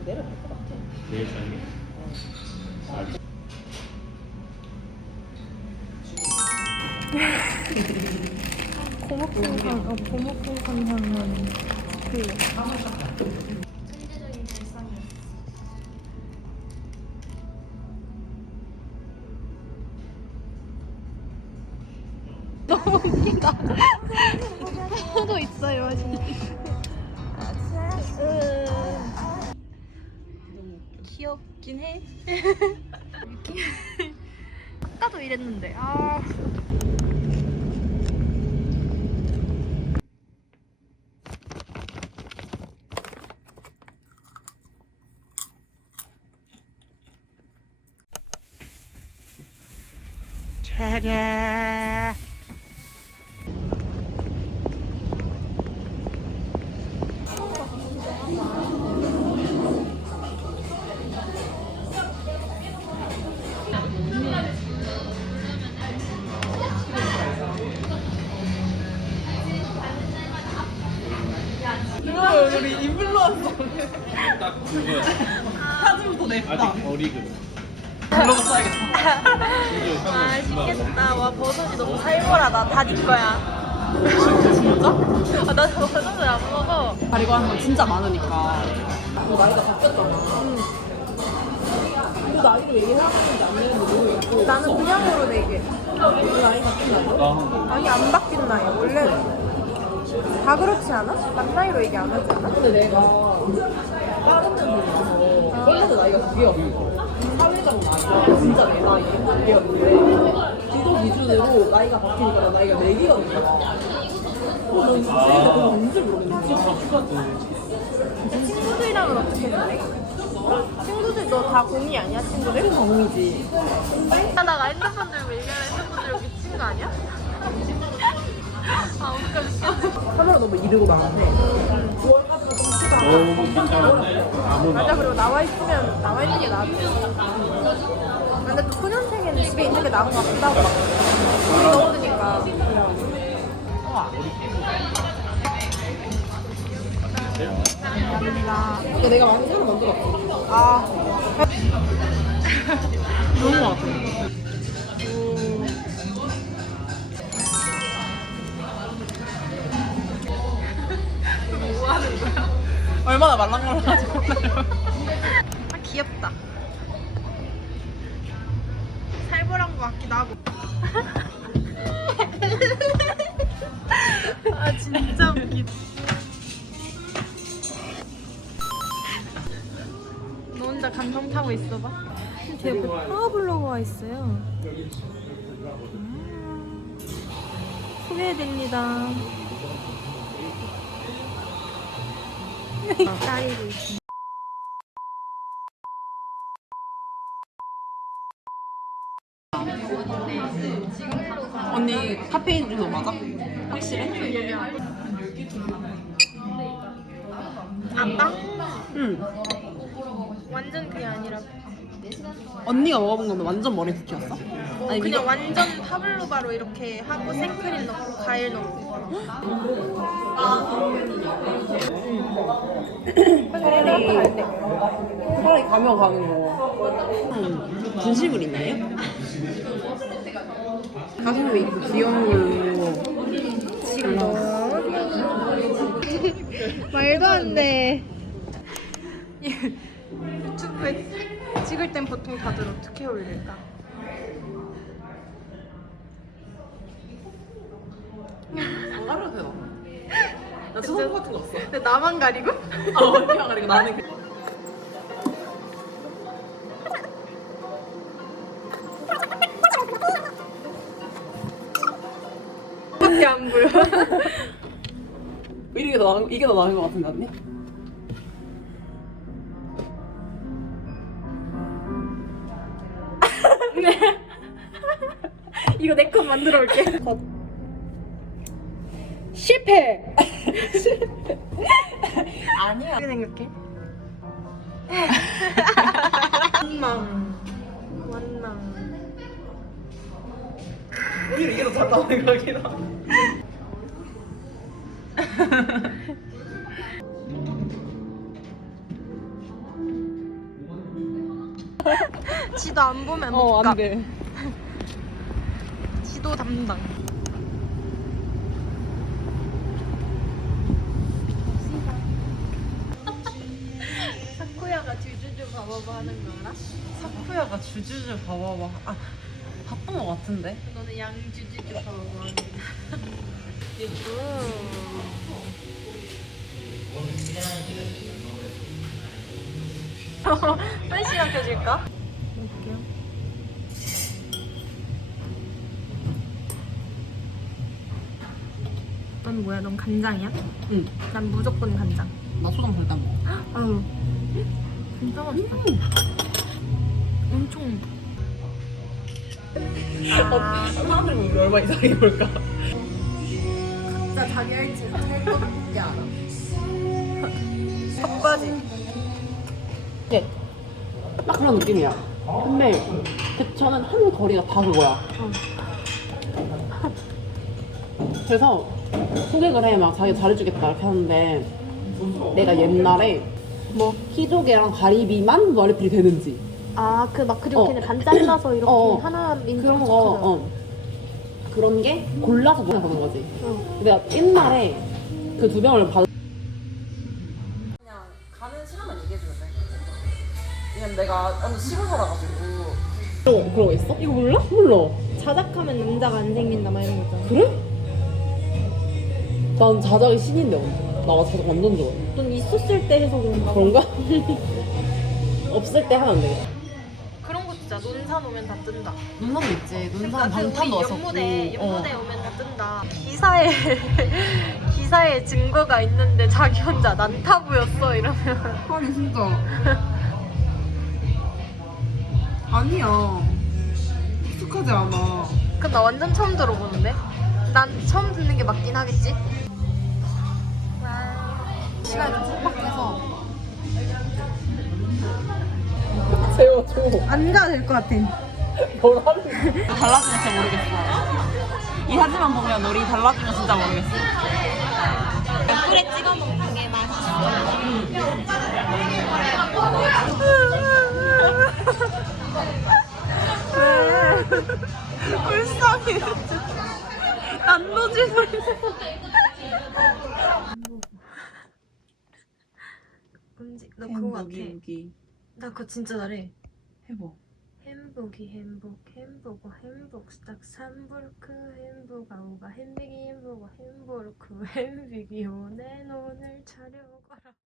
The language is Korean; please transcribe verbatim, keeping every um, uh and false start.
내려갈 것 같아. 내일 저녁에? 고목풍선, 어, 고목풍선 향 나는 그 너무 웃기다. 포도 있어요, 진짜. 귀엽긴 해. 아까도 이랬는데. 아. 차례. 우리 인플루언서. 딱 그거야. 사진 더 냈다. 아직 어리고. 블로그 써야겠다. 맛있겠다. 와, 버섯이 너무 살벌하다. 다 네 거야. 진짜? 아, 나 버섯을 안 먹어. 가리고 하는 건 진짜 많으니까. 너 나이가 바뀌었잖아. 응. 너 나이를 얘기하는지 안 되는지 모르겠고. 나는 그냥 모르네, 이게. 너 나이 바뀐다고? 아니, 안 바뀐 나이. 원래 다 그렇지 않아? 만 나이로 얘기 안 하지 않아? 근데 내가 다른 데서 원래도 나이가 그게였어. 사회적 나이 진짜 내 나이 그게였는데 기존 기준으로 나이가 바뀌니까 나 나이가 네 개가 된 거야. 그래서 난 진짜 그거 뭔지 모르겠는데. 친구들이랑은 어떻게 지내? 친구들 너 다 공이 아니야, 친구들? 그래서 공이지. 하다가 핸드폰 들고 얘기하는 핸드폰 들고 미친 거 아니야? 아, 웃겨, 웃겨. 카메라 너무 이르고 나한테 구월까지가 좀 시간 너무 괜찮은데? 아무나. 맞아, 그리고 나와 있으면 나와 있는 게 나아. 근데 또 소년생에는 집에 있는 게 나은 것 같기도 하고 막 물이 너무 드니까. 감사합니다. 근데 내가 많이 새로 만들었어. 아, 좋은 거 같아. 뭐 하는 거야? 얼마나 말랑말랑하지 몰라요. 아, 귀엽다. 살벌한 것 같기도 하고. 아, 진짜 웃기다. 너 혼자 감성 타고 있어봐. 제 옆에 파워블로거가 있어요. 음, 소개해드립니다. 따이고 있어. 언니 카페인 중독 맞아? 확실해? 아빠? 응. 완전 그게 아니라 언니가 먹어본 거면 완전 머리 쿠키였어? 아니 그냥 네가- 완전 파블로바로 이렇게 하고 생크림 넣고 과일 넣고 차라리 차라리 가면 가는 거. 음, 분식을 있나요? 가슴도 있고 귀여운 걸로. 지금 너무 말도 안 돼. 유튜브에 찍을 땐 보통 다들 어떻게 올릴까? 안 가려도 되나? 나 수선 같은 거 없어. 근데 나만 가리고? 아 언니가 가리고 나는 그- 밖에 안 보여. 이게 더 나은 이게 더 나은 거 같은데 언니? 이거 내 컷 만들어 올게. 실패. 아니야. 어떻게 생각해? 원망. 원망. 오히려 이게 더 잘 나오는 거 같긴 하. 지도 안 보면 못 어, 가. 안 돼. 지도 담당. 사쿠야가 주주주 바바바 하는 거 알아? 사쿠야가 주주주 봐봐봐. 아, 바쁜 거 같은데? 너는 양주주주 바바바 하는 거. 한 시간 켜줄까? 볼게요. 넌 뭐야? 넌 간장이야? 응. 난 무조건 간장. 나 소금 절대 먹어. 아유, 진짜 맛있다. 엄청. 아, 사람들이 우리 얼마 이상하게 볼까? 진짜 자기 할지 할거밖에 알아. 턱받이. 네. 딱 그런 느낌이야. 근데 대천은 한 거리가 다 그거야. 그래서 소개를 해. 막 자기 잘해주겠다 이렇게 하는데 내가 옛날에 뭐 희조개랑 가리비만 머리풀이 되는지 아, 그 막 그리고 어. 걔는 반 잘라서 이렇게 어. 하나 민트 그런 거 어. 그런 게 골라서 보는 거지. 어. 내가 옛날에 그 두 병을 받 그냥 가는 시간만 얘기해주면 돼. 왜냐면 내가 완전 시골 살아가지고. 그런 그런 거 있어? 이거 몰라? 몰라. 자작하면 남자가 안 생긴다 막 이런 거 있잖아. 그래? 난 자작이 신인데 나 자작 완전 좋아해. 넌 있었을 때 해서 그런가 봐. 그런가? 없을 때 하면 안 되겠다. 그런 거 진짜 논산 오면 다 뜬다. 눈산도 있지. 눈산 그러니까 그 방탄도 우리 왔었고. 연무대 연무대 어. 오면 다 뜬다. 기사에 기사에 증거가 있는데 자기 혼자 난타부였어 이러면. 아니 진짜. 아니야. 익숙하지 않아. 그럼 나 완전 처음 들어보는데? 난 처음 듣는 게 맞긴 하겠지? 시간이 좀 촉박해서. 세워줘. 앉아야 될 것 같아. 뭘 하는 거야? 달라지면 진짜 모르겠어. 이 사진만 보면 우리 달라지면 진짜 모르겠어. 꿀에 찍어 먹는 게 맛있어. 불쌍해. 난도질 소리. 음식 너 그거 같아. 무기. 나 그거 진짜 잘해. 해봐. 햄버기 햄버거 햄버거 햄버거 스탁 삼불크 햄버거 오가 햄비기 햄버거 햄버거 햄비기 오네 오늘 차려거라.